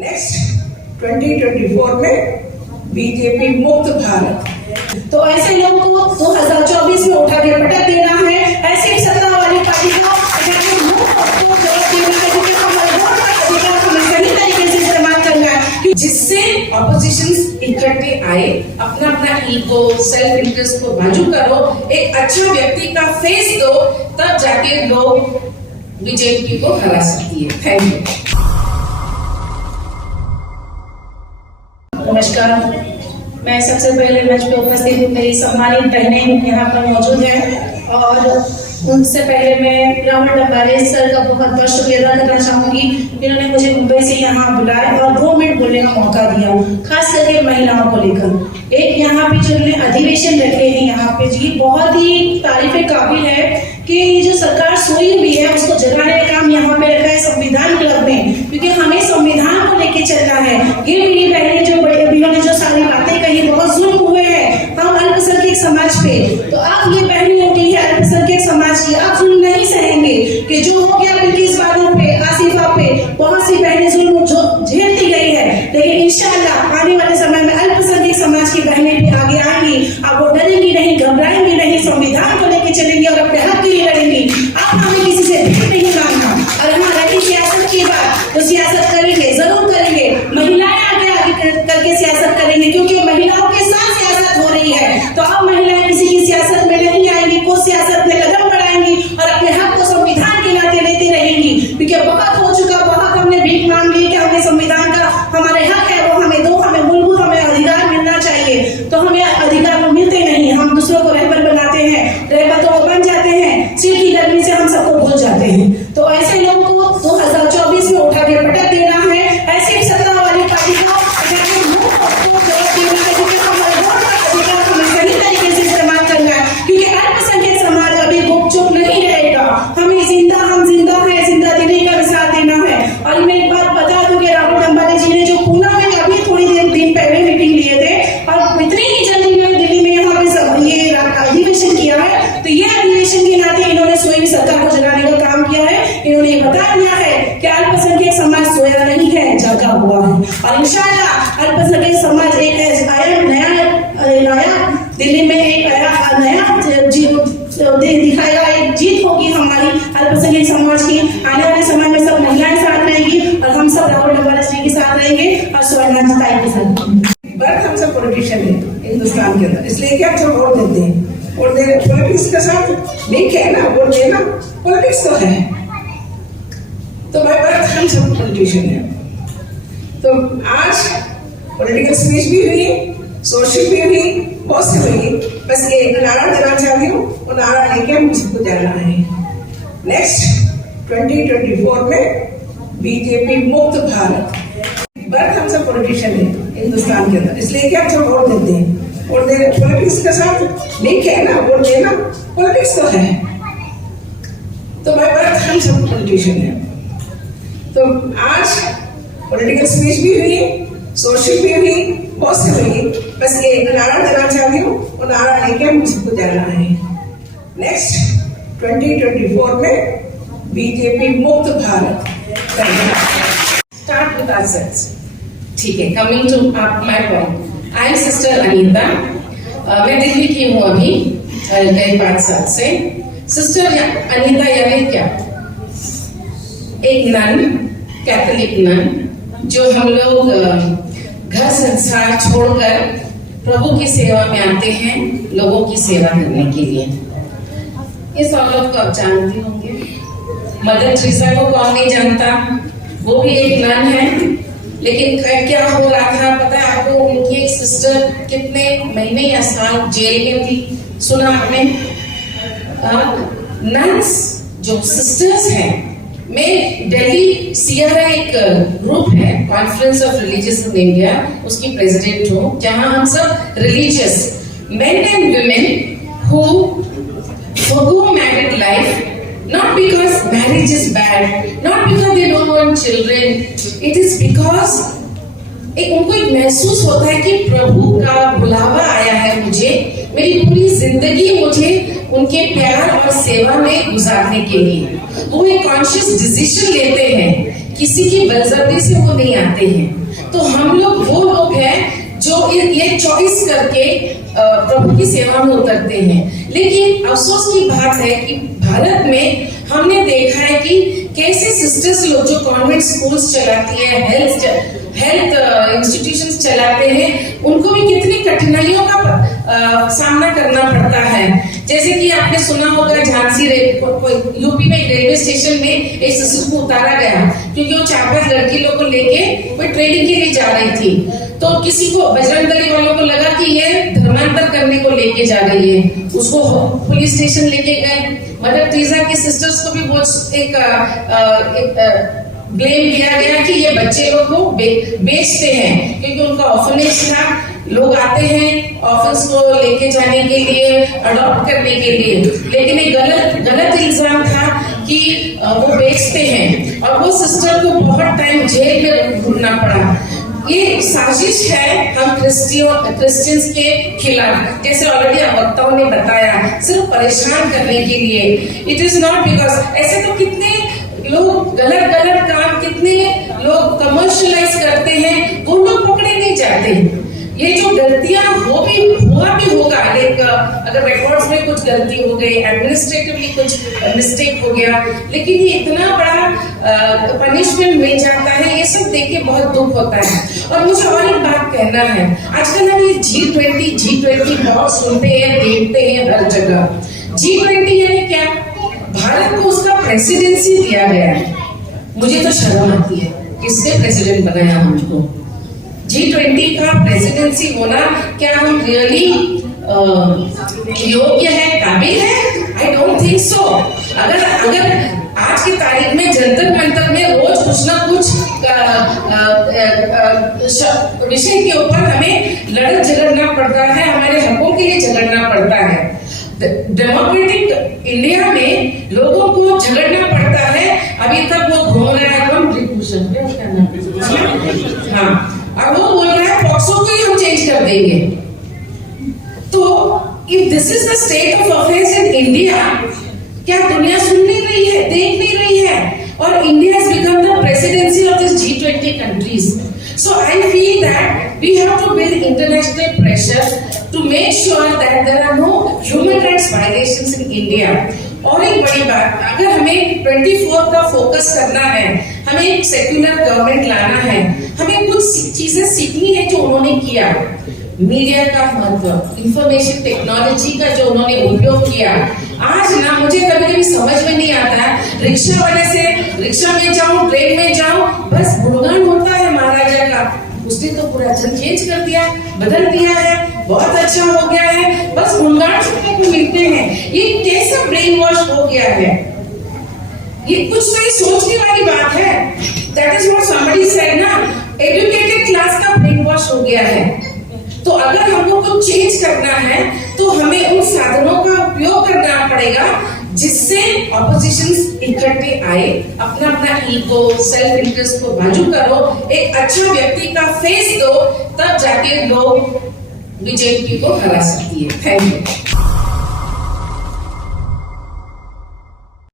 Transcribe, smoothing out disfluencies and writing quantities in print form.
Next 2024 में BJP मुक्त भारत। तो ऐसे लोगों को 2024 में उठा के पटक देना है। ऐसी सत्ता वाली पार्टी को जवाब देना है, क्योंकि हमारे वोट का अधिकार हमें सही तरीके से इस्तेमाल करना है। जिससे ऑपोजिशन इकट्ठे आए, अपना अपना ईगो, सेल्फ इंटरेस्ट को बाजू करो, एक अच्छा व्यक्ति का फेस दो, तब जाके लोग बीजेपी को हरा सकती है। Thank you. नमस्कार, मैं सबसे पहले मंच पे उपस्थित मेरी सम्मानित बहनें यहाँ पर मौजूद हैं और उनसे पहले मैं राहुल डब्बारे सर का बहुत बहुत शुक्रिया अदा करना चाहूँगी, जिन्होंने मुझे मुंबई से यहाँ बुलाया और 2 मिनट बोलने का मौका दिया, खास करके महिलाओं को लेकर। एक यहाँ पे जो उन्होंने अधिवेशन रखे हैं यहाँ पे जी, बहुत ही तारीफ काबिल है कि जो सरकार सोई हुई है उसको जगाने का काम यहाँ पे रखा है संविधान क्लब में, क्योंकि हमें संविधान को लेके चलना है। ये मेरी बहनें जो बड़े अभियान ने जो सारी बातें कही, बहुत जुल्म हुए हैं हम अल्पसंख्यक समाज पे, तो आप ये बहनें उठी है अल्पसंख्यक समाज की, आप जुल्म नहीं सहेंगे कि जो हो गया बिल्किस बानो पे, आसिफा पे, बहुत सी बहनें जुल्म झेलती गई है, लेकिन इंशाअल्लाह आने वाले समय में अल्पसंख्यक समाज की बहनें भी आगे आएंगी। अब वो डरेंगी नहीं, घबराएंगी नहीं, संविधान को लेकर चलेंगी और अपने हक के लिए लड़ेंगी। आप हमें किसी से भीख नहीं मांगना। और हाँ, रही सियासत की बात, तो सियासत करेंगे, जरूर करेंगे, महिलाएं आगे करके सियासत करेंगे, क्योंकि महिलाओं के साथ सियासत हो रही है। तो अब महिलाएं किसी की सियासत में नहीं आएंगी, कुछ सियासत में कदम बढ़ाएंगी और अपने हक को संविधान के नाते लेती रहेंगी, क्योंकि बहुत हो चुका, बहुत हमने भीख मांग ली कि हमें संविधान का हमारे हक है वो हमें दो, हमें मूलभूत हमें अधिकार मिलना चाहिए। तो हमें अधिकार मिलते नहीं, हम दूसरों को रहबर बनाते हैं, रहबर तो बन जाते हैं, सीट की गर्मी से हम सबको भूल जाते हैं। तो ऐसे लोगों को 2024 में उठा के पटक देना है। ऐसी सत्ता वाली पार्टी को जवाब देना है, क्योंकि हमारे वोट का अधिकार हमें सही तरीके से इस्तेमाल करना है, क्योंकि अल्पसंख्यक समाज अभी गुपचुप नहीं रहेगा। हम जिंदा है, जिंदा दिली का साथ देना है। और मैं एक बात बता दूं कि राहुल डब्बारे जी ने जो पूना में अभी थोड़ी दिन पहले मीटिंग लिए थे और इतनी ही जल्दी में दिल्ली में यहाँ पे सब ये अधिवेशन किया है, तो ये अधिवेशन के नाते इन्होंने सोई सरकार को जगाने का काम किया है। इन्होंने ये बता दिया है कि अल्पसंख्यक समाज सोया नहीं है, जगा हुआ है। और इंशाअल्लाह अल्पसंख्यक समाज एक नया दिल्ली में एक नया दिखाएगा, एक जीत होगी हमारी अल्पसंख्यक समाज की। आने वाले समय में सब महिलाएं साथ रहेंगी और हम सब राहुल डब्बारे जी के साथ रहेंगे और स्वर्णा ताई के साथ। बर्थ हम सब पॉलिटिशियन है हिंदुस्तान के अंदर, इसलिए क्या हम वोट देते हैं, वोट देने पॉलिटिक्स के साथ लिंक है ना, वोट देना पॉलिटिक्स तो है। तो बाय बर्थ हम सब पॉलिटिशियन है। तो आज पॉलिटिकल स्पीच भी हुई, सोशल भी हुई, बहुत सी हुई, बस एक नारा देना चाहती हूँ, वो नारा लेके हम सबको जाना है। नेक्स्ट 2024 में बीजेपी मुक्त भारत। बर्थ हम सब पॉलिटिशियन है हिंदुस्तान के अंदर, इसलिए क्या हम वोट देते हैं, वोट देने पॉलिटिक्स के साथ लिंक है ना, वोट देना पॉलिटिक्स तो है। तो बाय बर्थ हम सब पॉलिटिशियन है। तो आज पॉलिटिकल स्पीच भी हुई, सोशल भी हुई, बहुत सी हुई, बस एक नारा देना चाहती हूँ, वो नारा लेके हम सबको जाना है। नेक्स्ट 2024 में बीजेपी मुक्त भारत। Start with ourselves. ठीक है, coming to my point. I am Sister Anita. मैं दिल्ली की हूँ अभी कई 5 साल से। सिस्टर अनीता यानी क्या? एक नन, कैथोलिक नन, जो हम लोग घर संसार छोड़कर प्रभु की सेवा में आते हैं, लोगों की सेवा करने के लिए। इस औरत को आप जानते होंगे, मदर टेरेसा को कौन नहीं जानता, वो भी एक नन है। लेकिन क्या हो रहा था पता है आपको? उनकी एक सिस्टर कितने महीने या साल जेल में थी, सुना आपने? नन्स जो सिस्टर्स हैं, मैं दिल्ली सियारा एक ग्रुप है, conference of religious in India, उसकी प्रेसिडेंट हूँ, जहाँ हम सब religious main and women who forgo married life, not because marriage is bad, not because they don't want children, it is because उनको एक महसूस होता है कि प्रभु का बुलावा आया है मुझे, मेरी पूरी जिंदगी मुझे उनके प्यार और सेवा में गुजारने के लिए। वो एक कॉन्शियस डिसीजन लेते हैं किसी की बलजबरी से वो नहीं आते हैं। तो हम लोग वो लोग हैं जो ये चॉइस करके प्रभु की सेवा में उतरते हैं। लेकिन अफसोस की बात है कि भारत में हमने देखा है कि कैसे सिस्टर्स लोग जो कॉन्वेंट स्कूल्स चलाती है, हेल्थ इंस्टीट्यूशंस चलाते हैं, उनको भी कितनी कठिनाइयों का सामना करना पड़ता है। जैसे कि आपने सुना होगा झांसी यूपी में रेलवे स्टेशन में एक सिस्टर को उतारा गया क्योंकि वो 4-5 लड़की लोगों को लेके कोई ट्रेनिंग के लिए जा रही थी। तो किसी को बजरंग दली वालों को लगा कि ये धर्मांतर करने को लेके जा रही है, उसको पुलिस स्टेशन लेके गए। मदर टेरेसा के सिस्टर्स को भी बहुत एक ब्लेम किया गया कि ये बच्चे लोग को बेचते हैं, क्योंकि उनका ऑर्फनेज था। लोग आते हैं ऑर्फन्स को लेके जाने के लिए, अडॉप्ट करने के लिए, लेकिन एक गलत इल्जाम था कि वो बेचते हैं और वो सिस्टर को बहुत टाइम जेल में घूमना पड़ा। ये साजिश है हम क्रिश्चियंस के खिलाफ, जैसे ऑलरेडी वक्ताओं ने बताया, सिर्फ परेशान करने के लिए। इट इज नॉट बिकॉज ऐसे तो कितने लोग गलत काम, कितने लोग कमर्शियलाइज करते हैं, वो लोग पकड़े नहीं जाते। ये जो गलतियां हुआ भी होगा, अगर रिकॉर्ड्स में कुछ गलती हो गई, एडमिनिस्ट्रेटिवली कुछ मिस्टेक हो गया, लेकिन ये इतना बड़ा पनिशमेंट मिल जाता है, ये सब देख के बहुत दुख होता है। और मुझे और एक बात कहना है, आजकल हम ये G20 बहुत सुनते हैं, देखते हैं हर जगह। G20 यानी क्या? भारत को उसका प्रेसिडेंसी दिया गया है। मुझे तो शर्म आती है, किसने प्रेसिडेंट बनाया हमको? G20 का प्रेसिडेंसी होना क्या हम रियली योग्य है, काबिल है? I don't think so. अगर आज की तारीख में जंतर मंतर में रोज कुछ ना कुछ विषय के ऊपर हमें लड़त झगड़ना पड़ता है, हमारे हकों के लिए झगड़ना पड़ता है। डेमोक्रेटिक इंडिया में लोगों को झगड़ना पड़ता है। अभी तक वो घूम रहा है, हाँ, अब वो बोल रहा है पॉक्सो को ही हम चेंज कर देंगे। तो if this is the state of affairs in India, क्या दुनिया सुन नहीं रही है, देख नहीं रही है? और India has become the presidency of this G20 countries. So I feel that we have to build international pressure to make sure that there are no human rights violations in India. और एक बड़ी बात, अगर हमें 24 का focus करना है, हमें एक सेक्युलर गवर्नमेंट लाना है, हमें कुछ चीजें सीखनी है जो उन्होंने किया। मीडिया का महत्व, इंफॉर्मेशन टेक्नोलॉजी का जो उन्होंने उपयोग किया, आज ना मुझे कभी कभी समझ में नहीं आता है। रिक्शा वाले से रिक्शा में जाऊं, ट्रेन में जाऊं, बस गुणगान होता है महाराजा का। उसने तो पूरा चेंज कर दिया, बदल दिया है, बहुत अच्छा हो गया है, बस गुणगान सुनने को मिलते हैं। ये कैसा ब्रेन वॉश हो गया है? ये कुछ नहीं सोचने वाली बात है। That is what somebody said ना, एजुकेटेड क्लास का ब्रेन वॉश हो गया है। तो अगर हमको कुछ चेंज करना है तो हमें उन साधनों का उपयोग करना पड़ेगा जिससे ऑपोजिशन इकट्ठे आए, अपना ईगो, सेल्फ इंटरेस्ट को बाजू करो, एक अच्छा व्यक्ति का फेस दो, तब जाके लोग बीजेपी को हरा सकती है। Thank you.